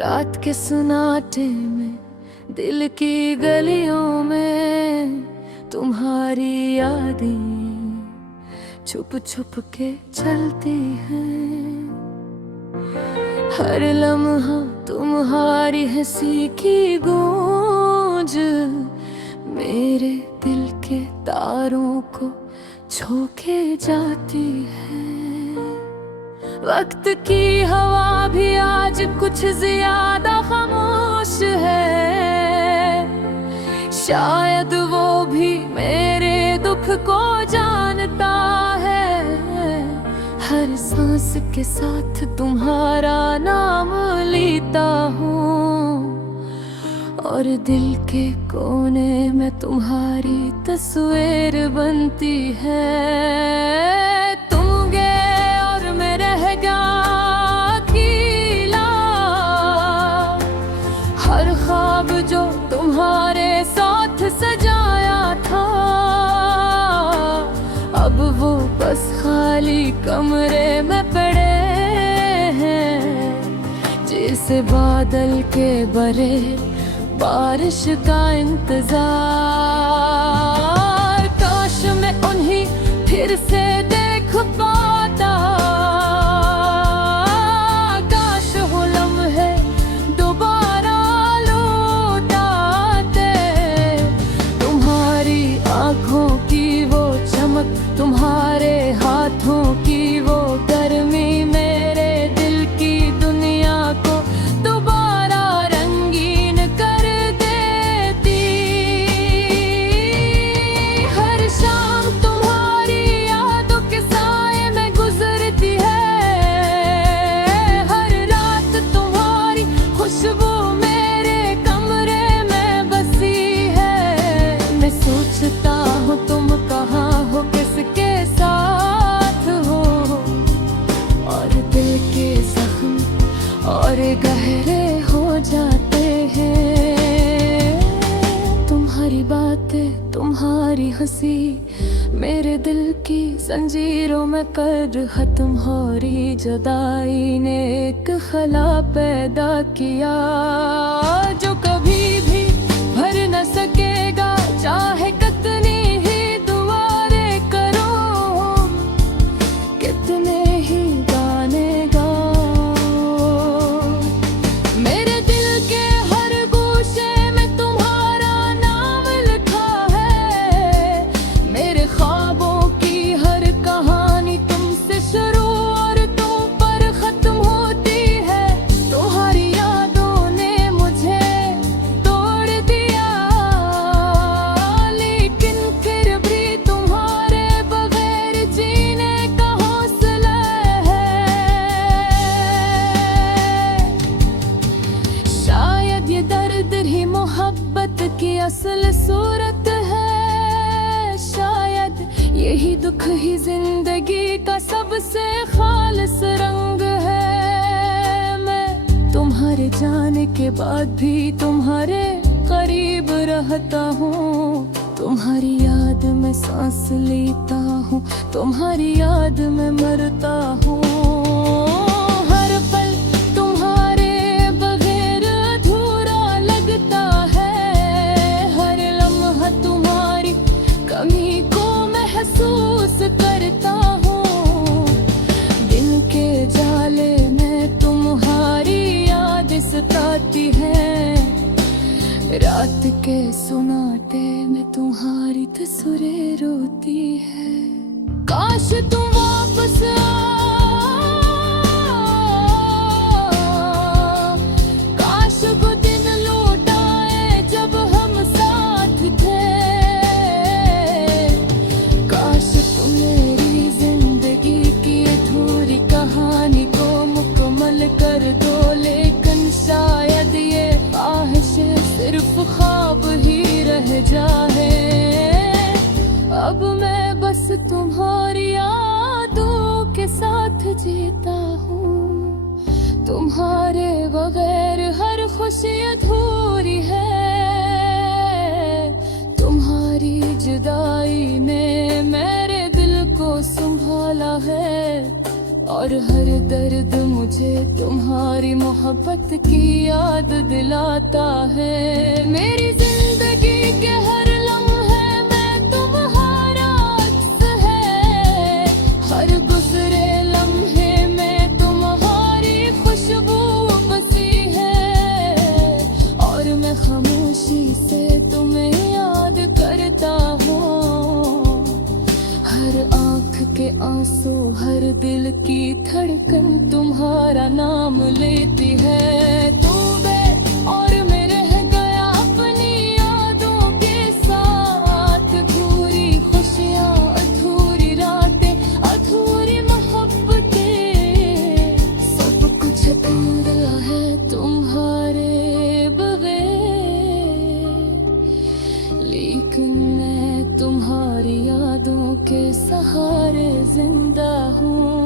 रात के सन्नाटे में, दिल की गलियों में तुम्हारी यादें छुप छुप के चलती हैं। हर लम्हा तुम्हारी हंसी की गूंज मेरे दिल के तारों को छूके जाती है। वक्त की हवा भी आज कुछ ज्यादा खामोश है, शायद वो भी मेरे दुख को जानता है। हर सांस के साथ तुम्हारा नाम लेता हूँ और दिल के कोने में तुम्हारी तस्वीर बनती है। तुम गए और मैं रह गया अकेला, हर ख्वाब जो तुम्हारे साथ सजाया था अब वो बस खाली कमरे में पड़े हैं। जैसे बादल के बरे बारिश का इंतजार, काश मैं उन्हीं फिर से देख पाता। काश वो लम्हे दोबारा लौट आते। तुम्हारी आंखों की वो चमक, तुम्हारे हाथों की वो गर्मी मेरे दिल की दुनिया को दोबारा रंगीन कर देती। हर शाम तुम्हारी यादों के साए में गुजरती है, हर रात तुम्हारी खुशबू मेरे कमरे में बसी है। मैं सोचता हूँ तुम कहाँ हो, किसके साथ हो, और दिल के जख्म और गहरे हो जाते हैं। तुम्हारी बातें, तुम्हारी हंसी मेरे दिल की जंजीरों में कर खत्म हो रही। जुदाई ने एक खला पैदा किया जो कभी भी भर न सकेगा, चाहे कितनी ही दुआएं करो, कितने ही गाने गाओ। मेरे दिल के हर गोशे में तुम्हारा नाम लिखा है। मेरे ख्वाबों की हर कहानी तुमसे शुरू और तुम पर खत्म होती है। तुम्हारी यादों ने मुझे तोड़ दिया, लेकिन फिर भी तुम्हारे बगैर जीने का हौसला है। शायद ये दर्द ही मोहब्बत की असल सूरत है, शायद यही दुख ही जिंदगी का सबसे खालिस रंग है। मैं तुम्हारे जाने के बाद भी तुम्हारे करीब रहता हूँ, तुम्हारी याद में सांस लेता हूँ, तुम्हारी याद में मरता हूँ। हर पल तुम्हारे बगैर अधूरा लगता है, हर लम्हा तुम्हारी कमी को महसूस करता हूँ। दिन के जाले में तुम्हारी याद सताती है, रात के सुनाटे में तुम्हारी तस्वीरें रोती है। काश तुम वापस काश वो दिन लौट आए जब हम साथ थे। काश तुम मेरी जिंदगी की अधूरी कहानी को मुकम्मल कर दो, लेकिन शायद ये ख्वाहिश सिर्फ ख्वाब ही रह जाए। अब मैं बस तुम्हारी यादों के साथ जीता हूँ, तुम्हारे बगैर हर खुशी अधूरी है। तुम्हारी जुदाई ने मेरे दिल को संभाला है और हर दर्द मुझे तुम्हारी मोहब्बत की याद दिलाता है। मेरी जिंदगी के हर लम्हे में तुम्हारा अक्स है, हर गुजरे लम्हे में तुम्हारी खुशबू बसी है। और मैं खामोशी से तुम्हें याद करता हूँ, हर आँख के आंसू, हर दिल की धड़कन तुम्हारा नाम लेती है। तू गए और मैं रह गया अपनी यादों के साथ, अधूरी खुशियाँ, अधूरी रातें, अधूरी मोहब्बतें, सब कुछ अधूरा है तुम्हारे बगैर। लेकिन मैं तुम्हारी यादों के सहारे जिंदा हूँ।